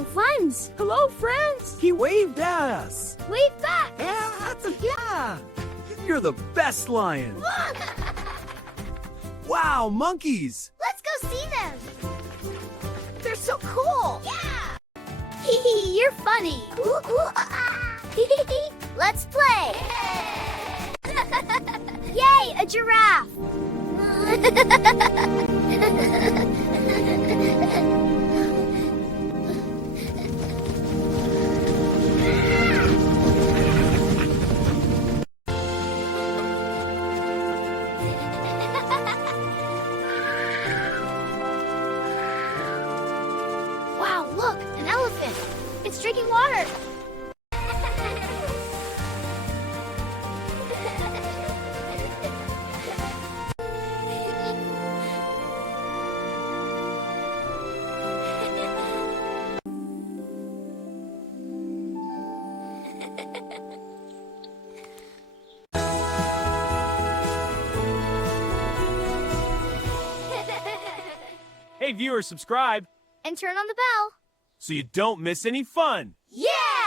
Hello, friends. Hello, friends. He waved at us. Wave back. Yeah. You're the best lion. Wow, monkeys. Let's go see them. They're so cool. Yeah. You're funny. Let's play. Yay, a giraffe. Wow, look, an elephant. It's drinking water. Hey, viewers, subscribe And turn on the bell. so you don't miss any fun. Yeah!